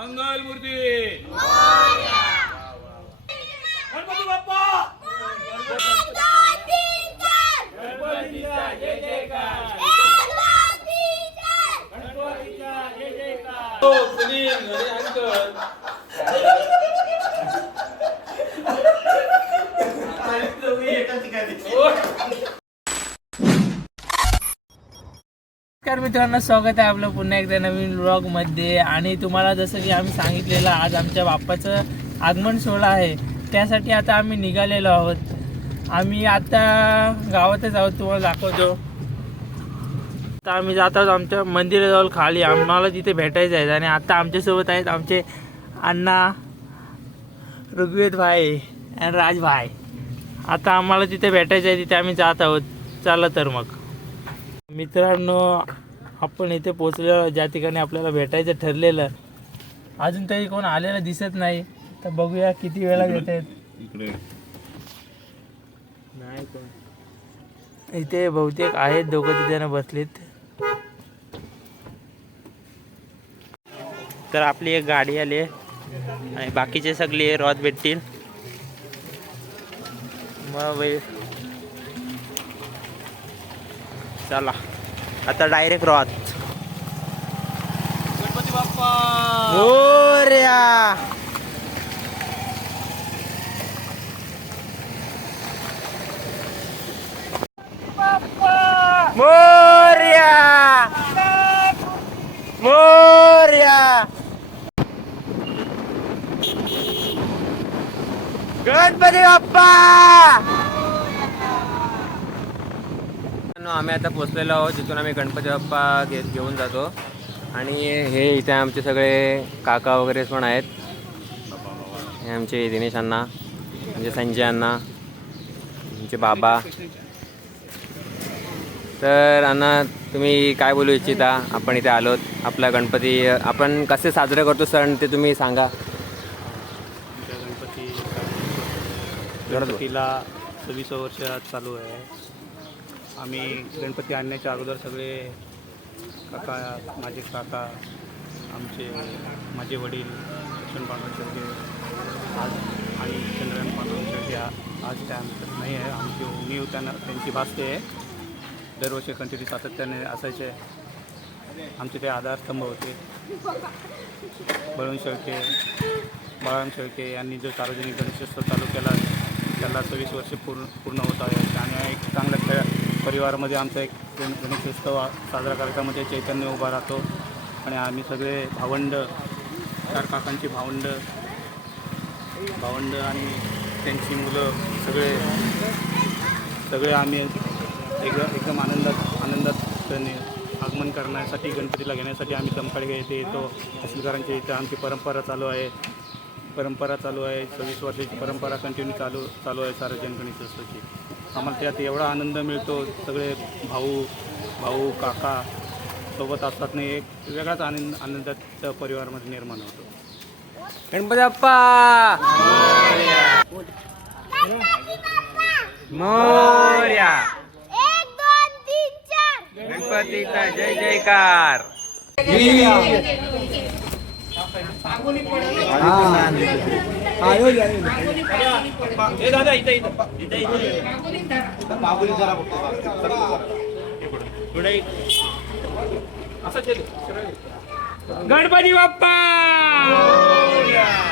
मंगल मूर्ती गणपती बाप्पा गणपतीचा जय जयकार गणपतीचा जय जयकार हो सुनील घरी अंकल नमस्कार मित्रांनो, स्वागत आहे आपलं पुन्हा एकदा नवीन व्लॉग मध्ये. आणि तुम्हाला जसं की आम्ही सांगितलेलं आज आमच्या बाप्पाचं आगमन सोहळा आहे, त्यासाठी आता आम्ही निघालेलो आहोत. आम्ही आता गावातच आहोत, तुम्हाला दाखवतो. आता आम्ही जात आहोत आमच्या मंदिराजवळ खाली, आम्हाला तिथे भेटायचं आहे. आणि आता आमच्यासोबत आहेत आमचे अण्णा ऋग्वेद भाई आणि राज भाई. आता आम्हाला तिथे भेटायचं आहे, तिथे आम्ही जात आहोत. चला तर मग मित्रांनो, आपण इथे पोचलो ज्या ठिकाणी आपल्याला भेटायचं ठरलेलं. अजून तरी कोण आलेलं दिसत नाही, तर बघूया किती वेळा येत आहेत. नाही कोण इथे, बहुतेक आहेत दोघं तिथे बसलीत. तर आपली एक गाडी आली आणि बाकीचे सगळे रॉथ भेटतील. मग चला आता डायरेक्ट रॉथ. गणपती बाप्पा मोरया. मोरया मोरया. गणपती बाप्पा. आम्ही आता पोचलेलो आहोत, जिथून आम्ही गणपती बाप्पा घेऊन जातो. आणि हे इथे आमचे सगळे काका वगैरे पण आहेत. हे आमचे दिनेश अण्णा, म्हणजे संजय अण्णा, आमचे बाबा. तर अण्णा, तुम्ही काय बोलू इच्छिता? आपण इथे आलोत, आपला गणपती आपण कसे साजरे करतो सण ते तुम्ही सांगा. गणपतीला 26 वर्ष चालू आहे. आम्ही गणपती आणण्याच्या अगोदर सगळे काका, माझे काका, माझे वडील लक्ष्मण पांडुरंग शेळके आज आणि चंद्रकांत पांडुरंग शेळके आज त्या नाही आहे. आमची उणीव त्यांची भासते आहे. दरवर्षी कंटिन्यू सातत्याने असायचे. आमचे ते आधारस्तंभ होते. बाळाराम शेळके यांनी जो सार्वजनिक गणेशोत्सव चालू केला, त्याला 26 वर्ष पूर्ण होत आहे. आणि एक चांगल्या परिवारामध्ये आमचा एक गणेशोत्सव साजरा करण्यामध्ये चैतन्य उभा राहतो. आणि आम्ही सगळे भावंड, 4 काकांची भावंड आणि त्यांची मुलं सगळे आम्ही एकदम आनंदात आगमन करण्यासाठी, गणपतीला घेण्यासाठी आम्ही तमकाडे येथे येतो. तहसीलदारांच्या इथं आमची परंपरा चालू आहे. 26 वर्षाची परंपरा कंटिन्यू चालू आहे सार्वजनिक गणेशोत्सवाची. आम्हाला त्यात एवढा आनंद मिळतो. सगळे भाऊ काका सोबत असतात नाही, एक वेगळाच आनंदात परिवारामध्ये निर्माण होतो. गणपती बाप्पा मोरया. 1 2 3 4 गणपतीचा जय जयकार. दादा इथे गणपती बाप्पा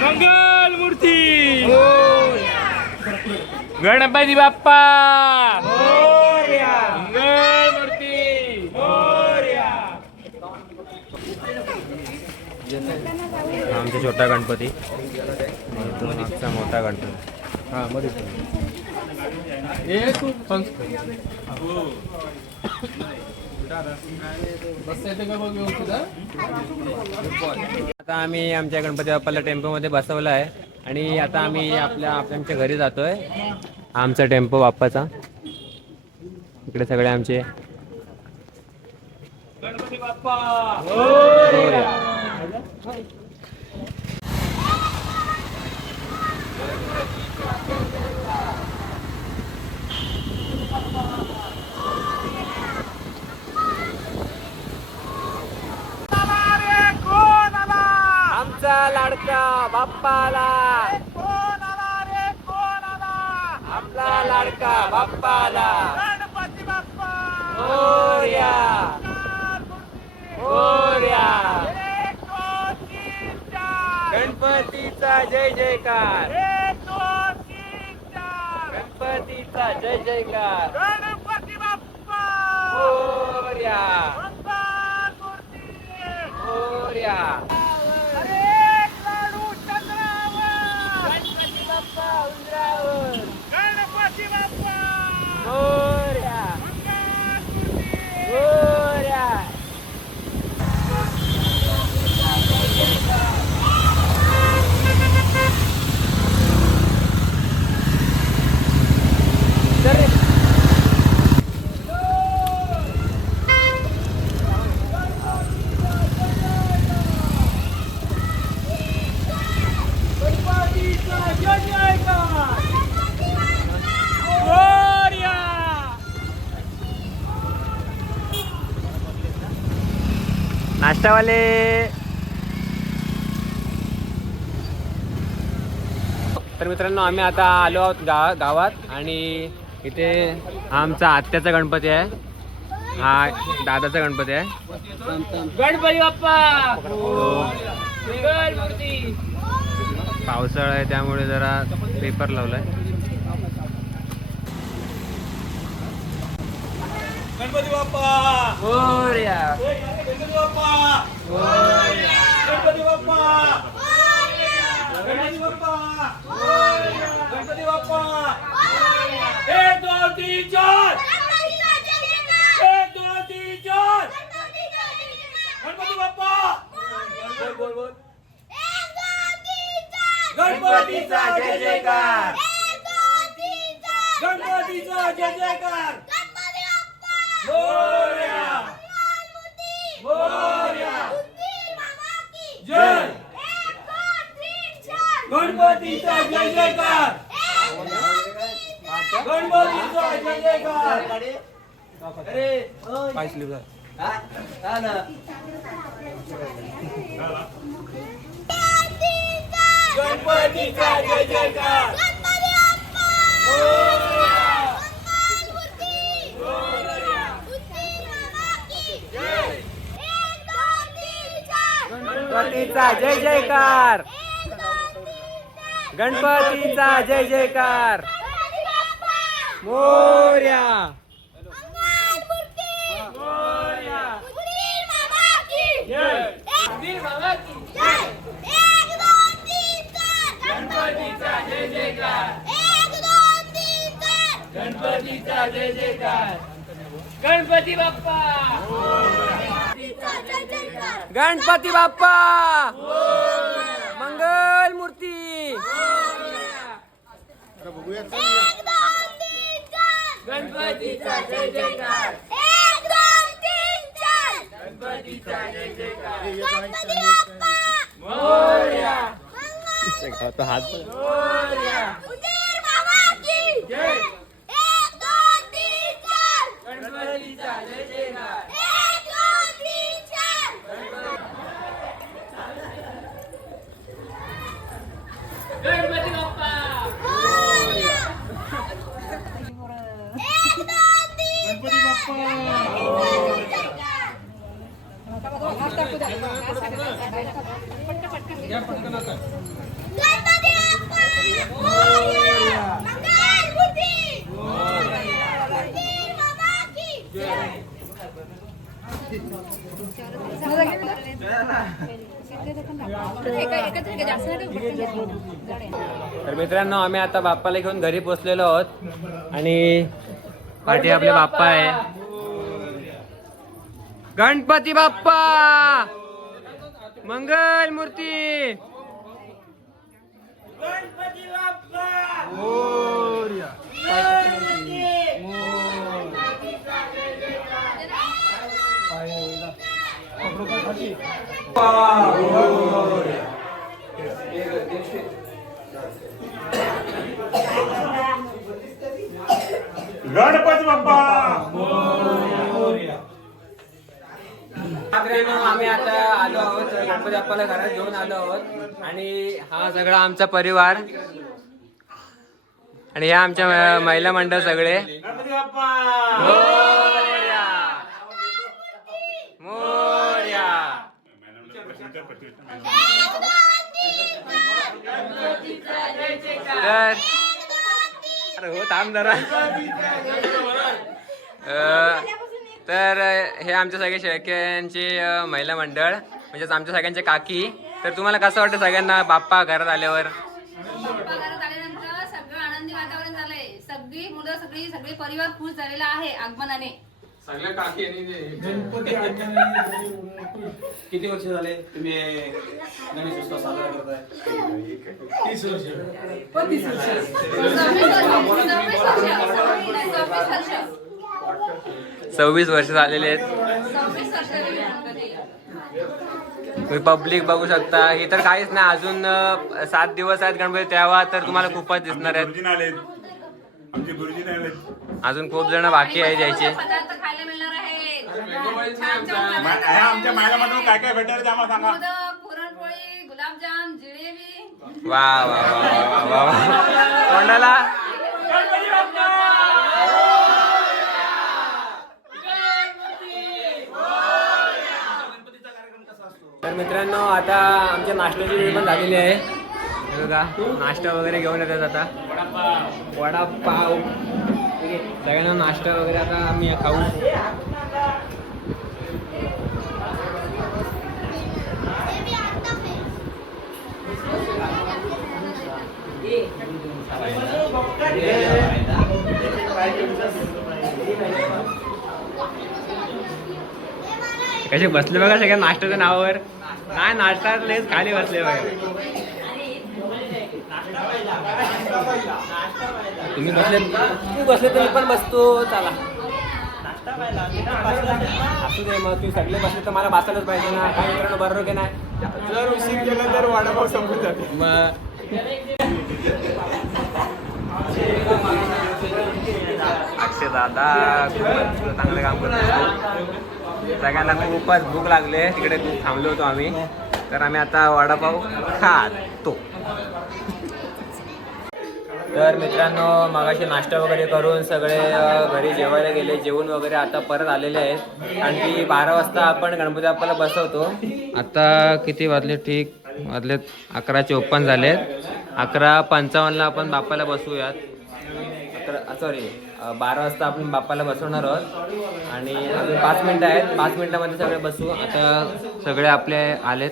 मंगल मूर्ती. गणपती बाप्पा. मंगल मूर्ती. आमचा छोटा गणपती, मागचा मोठा गणपती. आता आम्ही आमच्या गणपती बाप्पाला टेम्पोमध्ये बसवलं आहे. आणि आता आम्ही आमच्या घरी जातोय. आमचा टेम्पो बाप्पाचा. इकडे सगळे आमचे गणपती बाप्पा. आमचा आपला लाडका बाप्पाला, आपला लाडका बाप्पाला मोरया मोरया. गणपतीचा जय जयकार, गणपतीचा जय जयकार. गणपती बाप्पा मोरया मोरया. लाडू चंद्रावर, गणपती बाप्पा उंदरावर. गणपती बाप्पा मोरया मंगळमूर्ती. मोरया. नाश्तावाले. तर मित्रांनो आम्ही आता आलो आहोत गावात आणि इथे हा आमचा आत्याचा गणपती आहे, हा दादाचा गणपती आहे. गणपती बाप्पा मंगलमूर्ती. पावसाळा आहे त्यामुळे जरा पेपर लावलाय. गणपती बाप्पा मोरया गणपती बाप्पा गणपती बाप्पा गणपती बाप्पा गणपती बाप्पा. 1 2 3 4 1 2 3 4 गणपती बाप्पा. बोल बोल. गणपतीचा जय जयकार, गणपतीचा जय जयकार. मोरया मोरया जय. गणपतीचा जय जयकार, गणपतीचा जय जयकार. अरे काय स्लीव गणपतीचा जय जयकार. गणपतीचा जय जयकार, गणपतीचा जय जयकार. मोरया गणपतीचा जय जयकार, गणपतीचा जय जयकार. गणपती बाप्पा. गणपती बाप्पा मंगल मूर्ती. गणपतीचा जय जयकार. गणपतीचा जय जयकार. मोरया हात मोरया. जय. गणपतीचा जय जयकार. गणपती बाप्पा. गणपती तर मित्रांनो आम्ही आता बाप्पाला घेऊन घरी पोहोचलेलो आहोत आणि पाठी आपले बाप्पा आहे. गणपती बाप्पा मंगल मूर्ती. गणपती बाप्पा मोरया. गणपती बाप्पा. आम्ही आता आलो आहोत गणपती बाप्पाला घरात घेऊन आलो आहोत आणि हा सगळा आमचा परिवार आणि या आमच्या महिला मंडळ सगळे गणपती बाप्पा मोरया मोरया. तर अरे हो थांब जरा. तर हे आमच्या सगळे शेळक्यांचे महिला मंडळ म्हणजेच आमच्या सगळ्यांचे काकी. तर तुम्हाला कसं वाटतं सगळ्यांना बाप्पा घरात आल्यावर? बाप्पा घरात आल्यानंतर सगळं आनंदी वातावरण झालंय. सगळी मुलं सगळे परिवार खुश झालेला आहे आगमनाने. सगळ्या काकी किती वर्ष झाले तुम्ही गणेश उत्सव साजरा करताय? 30 वर्ष. 26 वर्ष. 26 वर्ष झालेले आहेत. 26 वर्ष झालेले गणपती. तुम्ही पब्लिक बघू शकता. ही तर काहीच नाही, अजून 7 दिवस आहेत गणपती, तेव्हा तर तुम्हाला खूपच दिसणार आहेत. आमचे गुरुजी आले. अजून खूप जण बाकी आहे जायचे. पदार्थ खायला मिळणार आहेत. छान छान आमच्या महिला मंडळ काय काय भेटणार ते आम्हाला सांगा. मोदक, पुरणपोळी, गुलाबजाम, जिलेबी. वा वा वा वा वा वा. कोणाला तर मित्रांनो आता आमच्या नाश्त्याची वेळ पण झालेली आहे. हे बघा नाश्ता वगैरे घेऊन येतात आता. वडापाव ठीक आहे. सगळ्यांना नाश्ता वगैरे आता आम्ही खाऊ. कसे बसले बघा सगळ्या नाश्त्याच्या नावावर. नाही नाश्ता लयच खाली बसले बघा. तुम्ही बसले, तू बसले तरी पण बसतो. चला असू दे मग. तुम्ही सगळे बसले तर मला बसायलाच पाहिजे ना. काय मित्रांनो बरोबर की नाही? जर उशीर केला तर वडापाव संपून जाते. मग अक्षय दादा खूपच चांगलं काम करतो. सगळ्यांना खूपच भूक लागले. तिकडे खूप थांबलो होतो आम्ही. तर आम्ही आता वडापाव खातो. तर मित्रांनो मगाशी नाश्ता वगैरे करून सगळे घरी जेवायला गेले. जेवून वगैरे आता परत आलेले आहेत. आणखी 12 वाजता आपण गणपती बाप्पाला बसवतो. आता किती वाजले? ठीक वाजलेत 11:54 झालेत. 11:55ला आपण बाप्पाला बसवूयात. 12 वाजता आपण बाप्पाला बसवणार आहोत आणि अजून 5 मिनटं आहेत. 5 मिनटामध्ये सगळे बसू. आता सगळे आपले आलेत.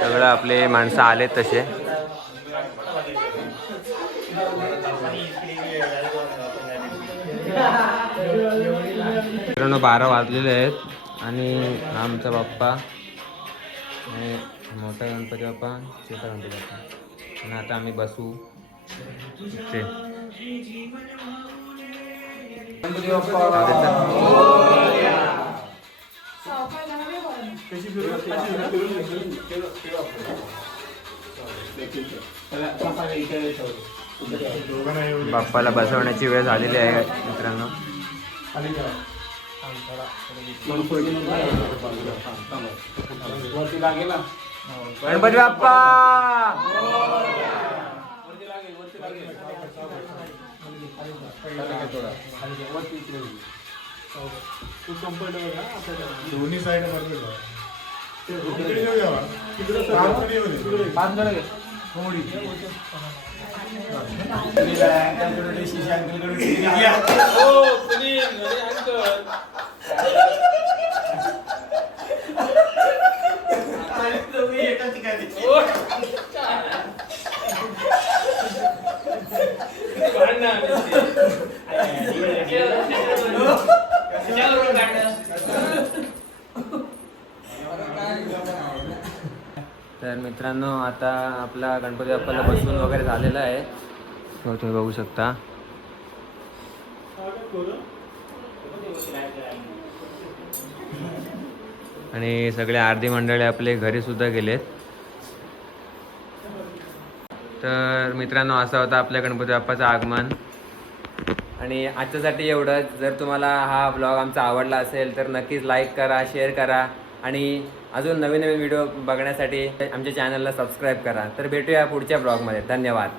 सगळं आपले माणसं आलेत तसे. मित्रांनो 12 वाजलेले आहेत आणि आमचा बाप्पा आणि मोठा गणपती बाप्पा, छोटा गणपती बाप्पा आणि आता आम्ही बसू. ते गणपती बाप्पा बाप्पाला बसवण्याची वेळ झालेली आहे मित्रांनो. गणपती बाप्पा दोन्ही साईड तर मित्रांनो आता आपला गणपती बाप्पाला बसवून वगैरे झालेला आहे. तुम्ही बघू शकता. आणि सगळे आरती मंडळी आपले घरी सुद्धा गेलेत. तर मित्रांनो असं होतं आपल्या गणपती बाप्पाचं आगमन. आणि आजच्यासाठी एवढंच. जर तुम्हाला हा ब्लॉग आमचा आवडला असेल तर नक्कीच लाईक करा, शेअर करा आणि अजून नवीन नवीन व्हिडिओ बघण्यासाठी आमच्या चॅनलला सबस्क्राईब करा. तर भेटूया पुढच्या ब्लॉगमध्ये. धन्यवाद.